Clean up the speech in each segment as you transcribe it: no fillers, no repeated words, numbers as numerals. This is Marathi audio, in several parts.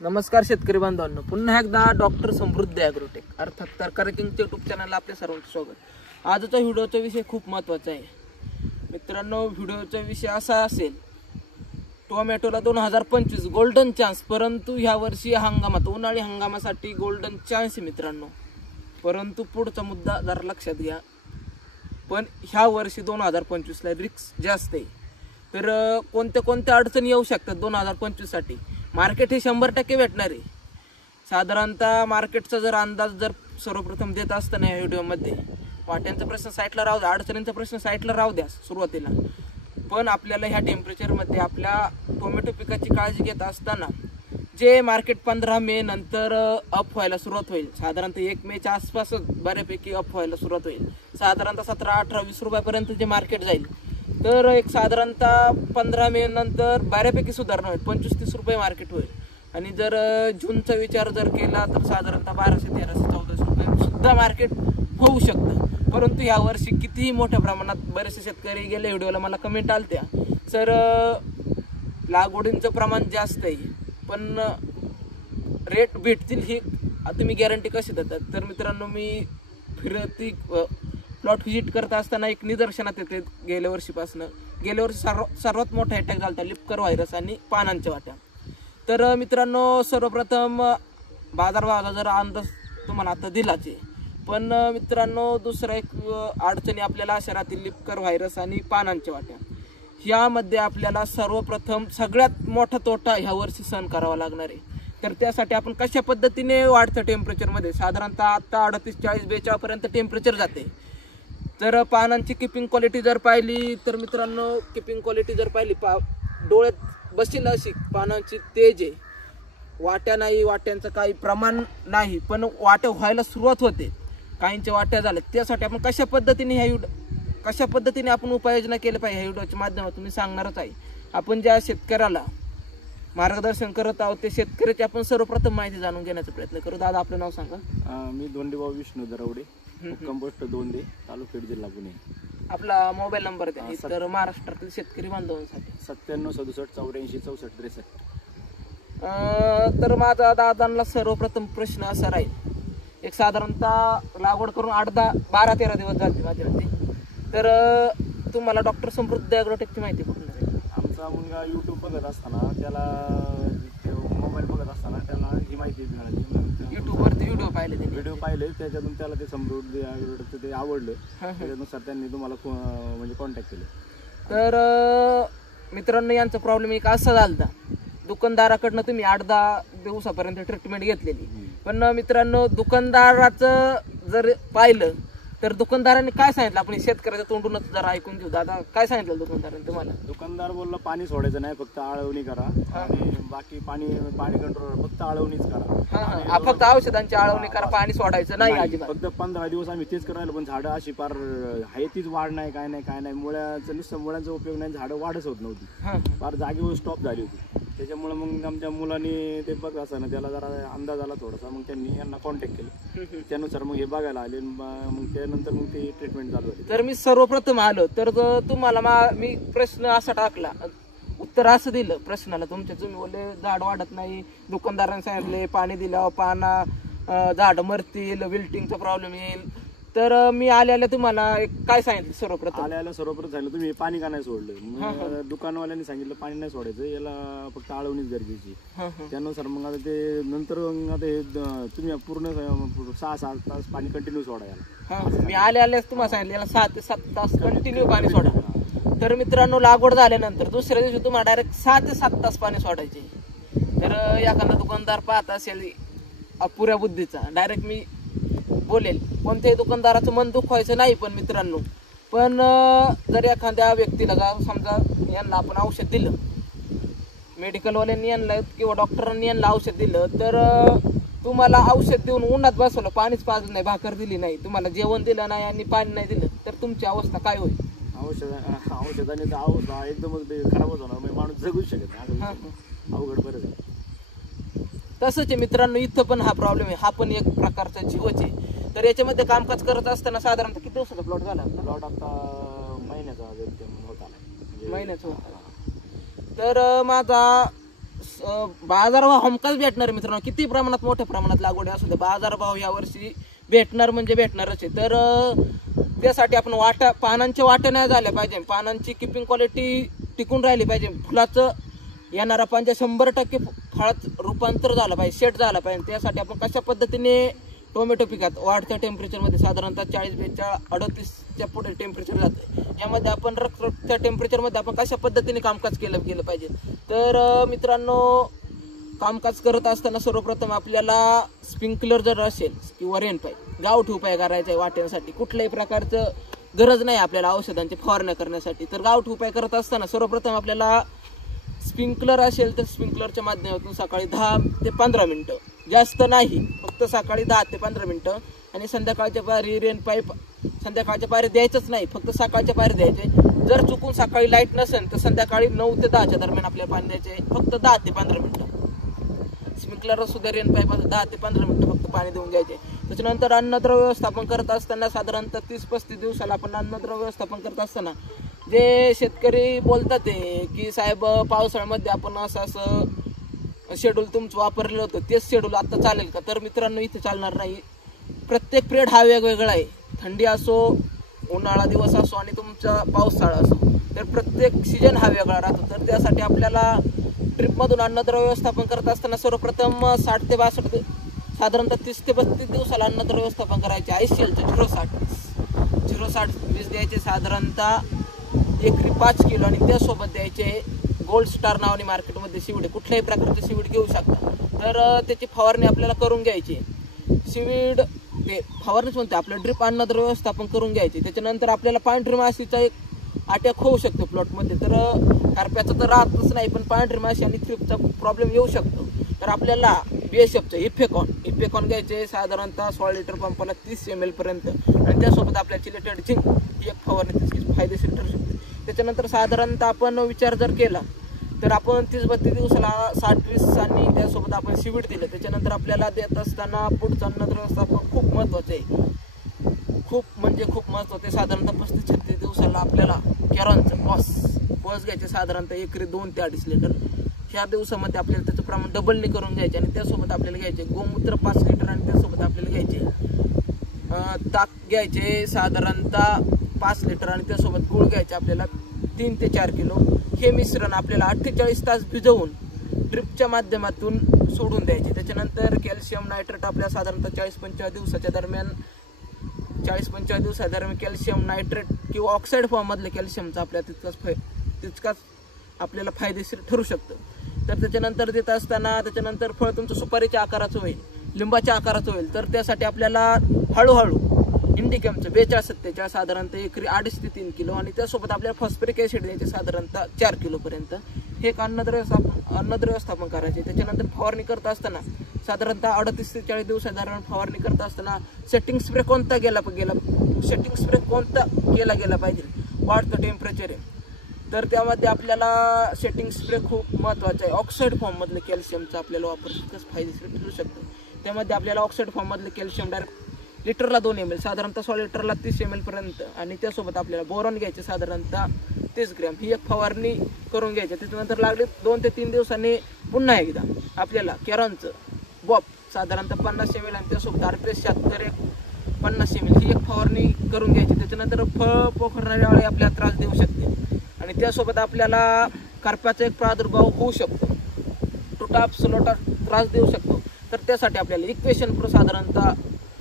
नमस्कार शेतकरी बांधवांनो, पुन्हा एकदा डॉक्टर समृद्धी ॲग्रोटेक अर्थात तरकारी किंगचे यूट्यूब चॅनलला आपल्या सर्वांचं स्वागत। आजचा व्हिडिओचा विषय खूप महत्त्वाचा आहे मित्रांनो। व्हिडिओचा विषय असा असेल, टोमॅटोला 2025 गोल्डन चान्स, परंतु ह्या वर्षी हंगामात उन्हाळी हंगामासाठी गोल्डन चान्स आहे मित्रांनो। परंतु पुढचा मुद्दा जरा लक्षात घ्या, पण ह्या वर्षी 2025 ला रिस्क जास्त आहे। तर कोणत्या कोणत्या अडचणी येऊ शकतात 2025 साठी? मार्केट हे 100% भेटणार आहे साधारणतः। मार्केटचा जर अंदाज जर सर्वप्रथम देत असताना या व्हिडिओमध्ये वाट्यांचा प्रश्न साईडला राहू द्या, अडचणींचा प्रश्न साईडला राहू द्या सुरुवातीला, पण आपल्याला ह्या टेम्परेचरमध्ये आपल्या टोमॅटो पिकाची काळजी घेत असताना जे मार्केट 15 मे नंतर अप व्हायला सुरुवात होईल, साधारणतः 1 मेच्या आसपासच बऱ्यापैकी अप व्हायला सुरुवात होईल, साधारणतः 17, 18, 20 रुपयापर्यंत जे मार्केट जाईल, तर एक साधारणतः 15 मे नंतर बऱ्यापैकी सुधारणा होईल, 25-30 रुपये मार्केट होईल। आणि जर जूनचा विचार जर केला तर साधारणतः 1200, 1300, 1400 रुपये सुद्धा मार्केट होऊ शकतं। परंतु या वर्षी कितीही मोठ्या प्रमाणात बरेचसे शेतकरी गेल्या व्हिडिओला मला कमेंट आलत्या, सर लागवडींचं प्रमाण जास्त आहे पण रेट भेटतील ही तुम्ही गॅरंटी कशी देतात? तर मित्रांनो, मी फिरती प्लॉट व्हिजिट करत असताना एक निदर्शनात येते गेल्या वर्षी सर्वात मोठा अटॅक झाला लिपकर व्हायरस आणि पानांच्या वाट्या। तर मित्रांनो, सर्वप्रथम बाजारभावाचा जर अंदाज तुम्हाला आता दिलाच आहे, पण मित्रांनो दुसरा एक अडचणी आपल्याला अशा राहतील, लिपकर व्हायरस आणि पानांच्या वाट्या। ह्यामध्ये आपल्याला सर्वप्रथम सगळ्यात मोठा तोटा ह्या वर्षी सहन करावा लागणार आहे। तर त्यासाठी आपण कशा पद्धतीने वाढतं टेम्परेचरमध्ये, साधारणतः आता 38, 40, 42 पर्यंत टेम्परेचर जाते। जर पानांची किपिंग क्वालिटी जर पाहिली तर मित्रांनो, किपिंग क्वालिटी जर पाहिली, डोळ्यात बसेल अशी पानांची तेज आहे, वाट्या नाही, वाट्यांचं काही प्रमाण नाही, पण वाट्या व्हायला सुरुवात होते, काहींच्या वाट्या झाल्या। त्यासाठी आपण कशा पद्धतीने आपण उपाययोजना केली पाहिजे ह्या व्हिडिओच्या माध्यमातून मी सांगणारच आहे। आपण ज्या शेतकऱ्याला मार्गदर्शन करत आहोत ते शेतकऱ्याची आपण सर्वप्रथम माहिती जाणून घेण्याचा प्रयत्न करू। दादा, आपलं नाव सांगा। मी दोंडेभाऊ विष्णू दरवडे, कंपोस्ट दोंडे, तालुका खेड, जिल्हा पुणे। आपला मोबाईल नंबर द्या तर महाराष्ट्रातील शेतकरी बांधवांसाठी। 97 67 84 64 63। तर माझा दादांना सर्वप्रथम प्रश्न असा राहील, एक साधारणतः लागवड करून 12-13 दिवस झाले माझ्यावरती, तर तुम्हाला डॉक्टर समृद्धी ॲग्रोटेकची माहिती कुठून मिळाली? आमचा मुलगा यूट्यूब बघत असताना, त्याला मोबाईल बघत असताना त्याला ही माहिती मिळाली। यूट्यूबवरती व्हिडिओ पाहिले, त्याच्यातून त्याला ते समृद्धी ॲग्रोटेकचं ते आवडलं, त्याच्यानुसार त्यांनी तुम्हाला म्हणजे कॉन्टॅक्ट केलं। तर मित्रांनो, यांचा प्रॉब्लेम एक असा झाला, दुकानदाराकडनं तुम्ही 8-10 दिवसापर्यंत ट्रीटमेंट घेतलेली, पण मित्रांनो दुकानदाराचं जर पाहिलं तर दुकानदारांनी काय सांगितलं, आपण शेतकऱ्याच्या तोंडूनच जरा ऐकून घेऊ। दादा, काय सांगितलं दुकानदारांनी तुम्हाला? दुकानदार बोलला पाणी सोडायचं नाही, फक्त आळवणी करा, आणि बाकी पाणी कंट्रोल, फक्त आळवणीच करा। फक्त औषधांची आळवणी करा, पाणी सोडायचं नाही अजिबात। फक्त 15 दिवस आम्ही तेच करायला, पण झाडं अशी फार आहे तीच वाढ नाही, काय नाही, मुळ्याचं नुसतं मुळ्यांचा उपयोग नाही, झाडं वाढच होत नव्हती, फार जागेवर स्टॉप झाली होती। त्याच्यामुळे मग आमच्या मुलांनी ते बघत असताना त्याला जरा अंदाज आला थोडासा, मग त्यांनी यांना कॉन्टॅक्ट केलं, त्यानुसार मग हे बघायला आले, मग त्यानंतर मग ते ट्रीटमेंट चालू झाली। तर मी सर्वप्रथम आलो तर तुम्हाला मी प्रश्न असा टाकला, उत्तर असं दिलं प्रश्नाला तुमच्या, तुम्ही बोलले झाड वाढत नाही, दुकानदारांनी सांगितले पाणी दिल्यावर झाड मरतील, विल्टिंगचा प्रॉब्लेम येईल। तर मी आल्या तुम्हाला काय सांगितलं? सर्वप्रथम सांगितलं तुम्ही पाणी का नाही सोडलं? दुकानवाल्यांनी सांगितलं पाणी नाही सोडायचं, याला फक्त आळवणीच गरजेची। त्यानुसार मग आता ते नंतर आता हे तुम्ही पूर्ण 6-7 तास पाणी कंटिन्यू सोडायला। मी आल्याच तुम्हाला सांगितलं याला 6 ते 7 तास कंटिन्यू पाणी सोडा। तर मित्रांनो, लागवड झाल्यानंतर दुसऱ्या दिवशी तुम्हाला डायरेक्ट 6 ते 7 तास पाणी सोडायचे। तर एखादा दुकानदार पाहत असेल अपुऱ्या बुद्धीचा, डायरेक्ट मी बोलेल, कोणत्याही दुकानदाराचं मन दुखवायचं नाही, पण मित्रांनो, पण जर एखाद्या व्यक्तीला समजा यांना आपण औषध दिलं, मेडिकलवाल्यांनी यांना किंवा डॉक्टरांनी यांना औषध दिलं, तर तुम्हाला औषध देऊन उन्हात बसवलं, पाणीच पाजलं नाही, भाकर दिली नाही, तुम्हाला जेवण दिलं नाही आणि पाणी नाही दिलं, तर तुमची अवस्था काय होईल? औषधाने अवस्था एकदमच खराबच होणार, म्हणजे माणूस जगूच शकत नाही, अवघड बरं झालं। तसंच आहे मित्रांनो, इथं पण हा प्रॉब्लेम आहे, हा पण एक प्रकारचा जीवच आहे। तर याच्यामध्ये कामकाज करत असताना साधारणतः किती दिवसाचा प्लॉट झाला? प्लॉट आता महिन्याचा होता, महिन्याचा होता। तर माझा बाजारभाव हमखास भेटणार मित्रांनो, किती प्रमाणात मोठ्या प्रमाणात लागवड असू दे, बाजारभाव यावर्षी भेटणार म्हणजे भेटणारच आहे. तर त्यासाठी आपण पानांच्या वाट्या नाही झाल्या पाहिजे, पानांची किपिंग क्वालिटी टिकून राहिली पाहिजे, फुलाचं येणारा पानच्या 100% फळात रूपांतर झालं पाहिजे, सेट झाला पाहिजे. त्यासाठी आपण कशा पद्धतीने टोमॅटो पिकात वाढत्या टेम्परेचरमध्ये साधारणतः 40-42-38च्या पुढे टेम्परेचर जातं, यामध्ये आपण त्या टेम्परेचरमध्ये आपण कशा पद्धतीने कामकाज केलं गेलं पाहिजे. तर मित्रांनो, कामकाज करत असताना सर्वप्रथम आपल्याला स्प्रिंकलर जर असेल किंवा रेन पाईप, गावठी उपाय करायचा आहे वाट्यांसाठी. कुठल्याही प्रकारचं गरज नाही आपल्याला औषधांची फवारण्या करण्यासाठी. तर गावठी उपाय करत असताना सर्वप्रथम आपल्याला स्प्रिंकलर असेल तर स्प्रिंकलरच्या माध्यमातून सकाळी 10 ते 15 मिनिटं, जास्त नाही, फक्त सकाळी 10 ते 15 मिनिटं, आणि संध्याकाळच्या पारी रेन पाईप संध्याकाळच्या पारी द्यायचंच नाही, फक्त सकाळच्या पारी द्यायचे. जर चुकून सकाळी लाईट नसेल तर संध्याकाळी 9 ते 10च्या दरम्यान आपल्याला पाणी द्यायचे, फक्त 10 ते 15 मिनिटं. स्प्रिंकलर सुद्धा रेन पाईप 10 ते 15 मिनिटं फक्त पाणी देऊन घ्यायचे. त्याच्यानंतर अन्नद्रव्य व्यवस्थापन करत असताना साधारणतः 30-35 दिवसाला आपण अन्नद्रव्य व्यवस्थापन करत असताना जे शेतकरी बोलतात ते की साहेब पावसाळ्यामध्ये आपण असं शेड्यूल तुमचं वापरलेलं होतं, तेच शेड्यूल आता चालेल का? तर मित्रांनो, इथे चालणार नाही. प्रत्येक पिरियड हा वेगवेगळा आहे. थंडी असो, उन्हाळा दिवस असो आणि तुमचा पावसाळा असो, तर प्रत्येक सीजन हा वेगळा राहतो. तर त्यासाठी आपल्याला ट्रिपमधून अन्नद्रव्य व्यवस्थापन करत असताना सर्वप्रथम 60 ते 62 साधारणतः 30 ते 32 दिवसाला अन्नद्रव्य व्यवस्थापन करायचे. ICLचं 060 वीज द्यायचे, साधारणतः एकरी 5 किलो, आणि त्यासोबत द्यायचे गोल्ड स्टार नावाने मार्केटमध्ये सीवीड, कुठल्याही प्रकारचे सीवीड घेऊ शकता. तर त्याची फवारणी आपल्याला करून घ्यायची. सीवीड ते फवारणीच म्हणते, आपलं ड्रिप अन्नद्रव्य व्यवस्थापन करून घ्यायचे. त्याच्यानंतर आपल्याला पांढरी माशीचा एक अटॅक होऊ शकतो प्लॉटमध्ये. तर कारप्याचं तर राहतच नाही, पण पांढरी माशी आणि थ्रिप्सचा प्रॉब्लेम येऊ शकतो. तर आपल्याला BASFचं इफेकॉन घ्यायचे, साधारणतः 16 लिटर पंपाला 30 ml पर्यंत, आणि त्यासोबत आपल्या चिलेटेड झिंक ही एक फवारणी तितकीच फायदेशीर ठरू शकते. त्याच्यानंतर साधारणतः आपण विचार जर केला तर आपण 30-32 दिवसाला 60-20 आणि त्यासोबत आपण सीवीड दिलं. त्याच्यानंतर आपल्याला देत असताना पुढचं अन्नद्रव्य व्यवस्थापन खूप महत्त्वाचं आहे, खूप म्हणजे खूप महत्त्वाचं आहे. साधारणतः 35-36 दिवसाला आपल्याला कॅरॉनचं पॉस घ्यायचे, साधारणतः एकरी 2 ते 2.5 लिटर. ह्या दिवसामध्ये आपल्याला त्याचं प्रमाण डबलने करून घ्यायचे, आणि त्यासोबत आपल्याला घ्यायचे गोमूत्र 5 लिटर, आणि त्यासोबत आपल्याला घ्यायचे ताक घ्यायचे साधारणतः 5 लिटर, आणि त्यासोबत गूळ घ्यायचे आपल्याला 3 ते 4 किलो. हे मिश्रण आपल्याला 48 तास भिजवून ड्रिपच्या माध्यमातून सोडून द्यायचे. त्याच्यानंतर कॅल्शियम नायट्रेट आपल्याला साधारणतः 40-45 दिवसाच्या दरम्यान कॅल्शियम नायट्रेट किंवा ऑक्साईड फॉर्ममधलं कॅल्शियमचा आपल्याला तितकाच आपल्याला फायदेशीर ठरू शकतं. तर त्याच्यानंतर देत असताना त्याच्यानंतर फळ तुमचं सुपारीच्या आकाराचं होईल, लिंबाच्या आकाराचं होईल. तर त्यासाठी आपल्याला हळूहळू इंडिकॅमचं 42-47 साधारणतः एकरी 2.5 ते 3 किलो, आणि त्यासोबत आपल्याला फॉस्फरिक ॲसिड द्यायचे साधारणतः 4 किलोपर्यंत. हे एक अन्नद्रव्य व्यवस्थापन करायचे. त्याच्यानंतर फवारणी करत असताना साधारणतः 38 ते 40 दिवसादरम्यान फवारणी करत असताना सेटिंग स्प्रे कोणता केला पाहिजे, वाढतं टेम्परेचर आहे तर त्यामध्ये आपल्याला सेटिंग स्प्रे खूप महत्त्वाचा आहे. ऑक्साईड फॉर्ममधलं कॅल्शियमचा आपल्याला वापर तितकंच फायदेशीर ठरू शकतो. त्यामध्ये आपल्याला ऑक्साईड फॉर्ममधलं कॅल्शियम डायरेक्ट लिटरला 2 ml, साधारणतः 16 लिटरला 30 ml पर्यंत, आणि त्यासोबत आपल्याला बोरॉन घ्यायचे साधारणतः 30 ग्रॅम. ही एक फवारणी करून घ्यायची. त्याच्यानंतर लागले 2 ते 3 दिवसांनी पुन्हा एकदा आपल्याला कॅरॉनचं बॉप साधारणतः 50 ml, आणि त्यासोबत RPS 76 50 ml ही एक फवारणी करून घ्यायची. त्याच्यानंतर फळ पोखरणारी अळी आपल्याला त्रास देऊ शकते, आणि त्यासोबत आपल्याला करप्याचा एक प्रादुर्भाव होऊ शकतो, टुटाप सुलोटा त्रास देऊ शकतो. तर त्यासाठी आपल्याला इक्वेशन प्रो साधारणतः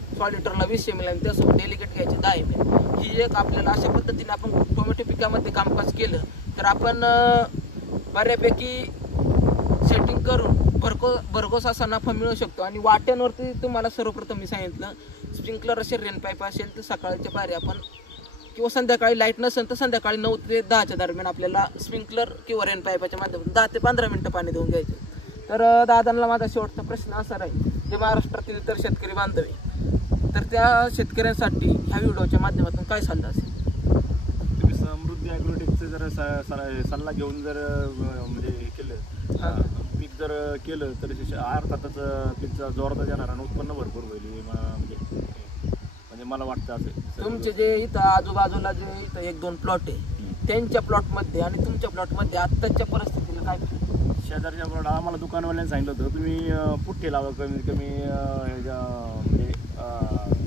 16 लिटरला 20 ml, आणि त्यासोबत डेलिकेट घ्यायचे 10 ml. ही एक आपल्याला अशा पद्धतीने आपण टोमॅटो पिकामध्ये कामकाज केलं तर आपण बऱ्यापैकी सेटिंग करून भरघोस असा नफा मिळू शकतो. आणि वाट्यांवरती तुम्हाला सर्वप्रथम मी सांगितलं, स्प्रिंकलर असेल, रेन पाईप असेल तर सकाळच्या पारी आपण किंवा संध्याकाळी लाईट नसेल तर संध्याकाळी 9 ते 10च्या दरम्यान आपल्याला स्प्रिंकलर किंवा रेन पाईपाच्या माध्यमातून 10 ते 15 मिनिटं पाणी देऊन घ्यायचे. तर दादांना माझा शेवटचा प्रश्न असा राहील, जे महाराष्ट्रातील इतर शेतकरी बांधवे, तर त्या शेतकऱ्यांसाठी ह्या व्हिडिओच्या माध्यमातून काय सल्ला असेल? तुम्ही समृद्धी ॲग्रोटेकचं जर सल्ला घेऊन जर म्हणजे हे केलं, पीक जर केलं तर अर्थातच पीकचा जोरात येणार आणि उत्पन्न भरपूर होईल. म्हणजे मला वाटतं असं तुमचे जे इथं आजूबाजूला जे इथं 1-2 प्लॉट आहे त्यांच्या प्लॉटमध्ये आणि तुमच्या प्लॉटमध्ये आत्ताच्या परिस्थितीला काय शेजारच्या प्लॉट आम्हाला दुकानवाल्यांनी सांगितलं होतं तुम्ही पुठ्ठे लावा कमीत कमी म्हणजे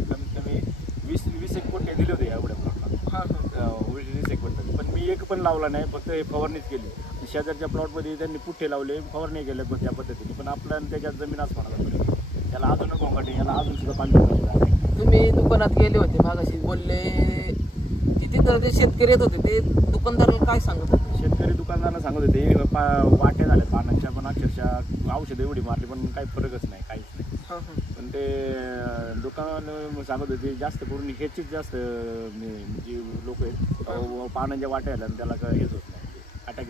कमीत कमी 20 एक पुठ्ठे दिले होते एवढ्या प्लॉटला 20 एक पुठ्ठे, पण मी एक पण लावला नाही, फक्त हे फवारणीच केली. शेजारच्या प्लॉटमध्ये त्यांनी पुठ्ठे लावले, फवारणी केले पण त्या पद्धतीने, पण आपल्या त्याच्यात जमीन असणार त्याला अजून गोंगाटे, याला अजून सुद्धा पाणी. तुम्ही दुकानात गेले होते मागाशी, बोलले तिथे जे शेतकरी येत होते ते दुकानदाराला काय सांगत होते? शेतकरी दुकानदारांना सांगत होते वाट्या झाल्या पानांच्या, पण अक्षरशः औषधं एवढी मारली पण काही फरकच नाही, काहीच नाही. पण ते दुकान सांगत होते जास्त करून ह्याचीच जास्त जी लोक आहेत पानांच्या वाट्या झाल्या त्याला हेच होत नाही, अटॅक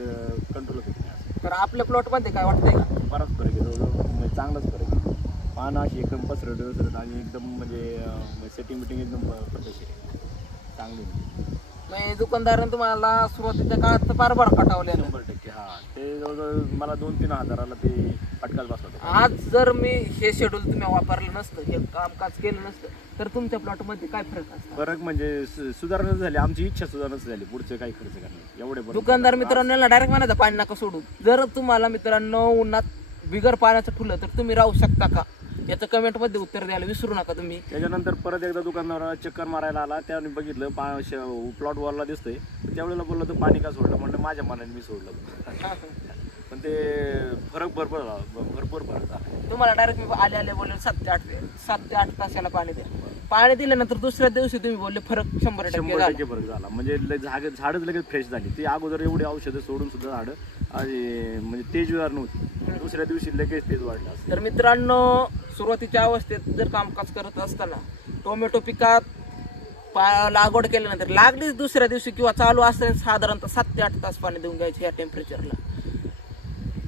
कंट्रोल होत नाही. तर आपल्या प्लॉटमध्ये काय वाटतंय का? बराच फरक आहे, म्हणजे चांगलाच फरक आहे. पानं अशी एकदम पसरट आणि एकदम म्हणजे सेटिंग बिटिंग एकदम पद्धतशीर चांगली. म्हणजे दुकानदाराने तुम्हाला सुरुवातीच्या काळात फार बरं कटावले 100%. हा, ते जवळजवळ मला 2-3 हजाराला ते फटकाच बसवतो. आज जर मी हे शेड्यूल तुम्ही वापरलं नसतं, हे कामकाज केलं नसतं, तर तुमच्या प्लॉटमध्ये काय फरक असतो? फरक म्हणजे सुधारणा झाली, आमची इच्छा सुधारणा झाली, पुढचं काही खर्च करणार एवढे. दुकानदार मित्रांनो डायरेक्ट म्हणायचं पाणी नका सोडू. जर तुम्हाला मित्रांनो उन्हात बिगर पाण्याचं ठुलं तर तुम्ही राहू शकता का, याचं कमेंटमध्ये उत्तर द्यायला विसरू नका तुम्ही. त्याच्यानंतर परत एकदा दुकानदार चक्कर मारायला आला, त्याने बघितलं प्लॉट वॉलला दिसतंय, त्यावेळेला बोललं तर पाणी का सोडलं, म्हणलं माझ्या मनाने मी सोडलं. पण ते फरक भरपूर फरक झाला. तुम्हाला डायरेक्ट मी आले बोलले 7 ते 8 तासाला पाणी द्या. पाणी दिल्यानंतर दुसऱ्या दिवशी तुम्ही बोलले फरक 100% फरक झाला. म्हणजे झाडच लगेच फ्रेश झाली. ती अगोदर एवढी औषधं सोडून सुद्धा झाडं म्हणजे तेजवार नव्हती, दुसऱ्या दिवशी लगेच तेज वाढलं. तर मित्रांनो सुरुवातीच्या अवस्थेत जर कामकाज करत असताना टोमॅटो पिकात लागवड केल्यानंतर लागलीच दुसऱ्या दिवशी किंवा चालू असताना साधारणतः 7 ते 8 तास पाणी देऊन घ्यायचे या टेम्परेचरला.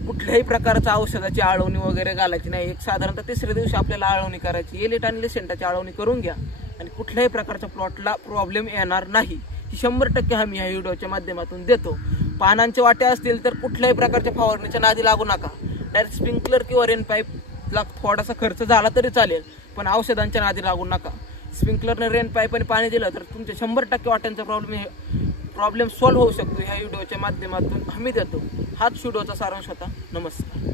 कुठल्याही प्रकारच्या औषधाची आळवणी वगैरे घालायची नाही. एक साधारणतः तिसऱ्या दिवशी आपल्याला आळवणी करायची, एलिट आणि लिसेंटाची आळवणी करून घ्या आणि कुठल्याही प्रकारच्या प्लॉटला प्रॉब्लेम येणार नाही ही 100% हमी ह्या व्हिडिओच्या माध्यमातून देतो. पानांचे वाटे असतील तर कुठल्याही प्रकारच्या फवारणीच्या नादी लागू नका. डायरेक्ट स्प्रिंकलर किंवा रेन पाईपला थोडासा खर्च झाला तरी चालेल, पण औषधांच्या नादी लागू नका. स्प्रिंकलरने रेन पाईपने पाणी दिलं तर तुमच्या 100% वाट्यांचा प्रॉब्लेम सॉल्व्ह होऊ शकतो. ह्या व्हिडिओच्या माध्यमातून हमी देतो. हाच व्हिडिओचा सारांश होता. नमस्कार.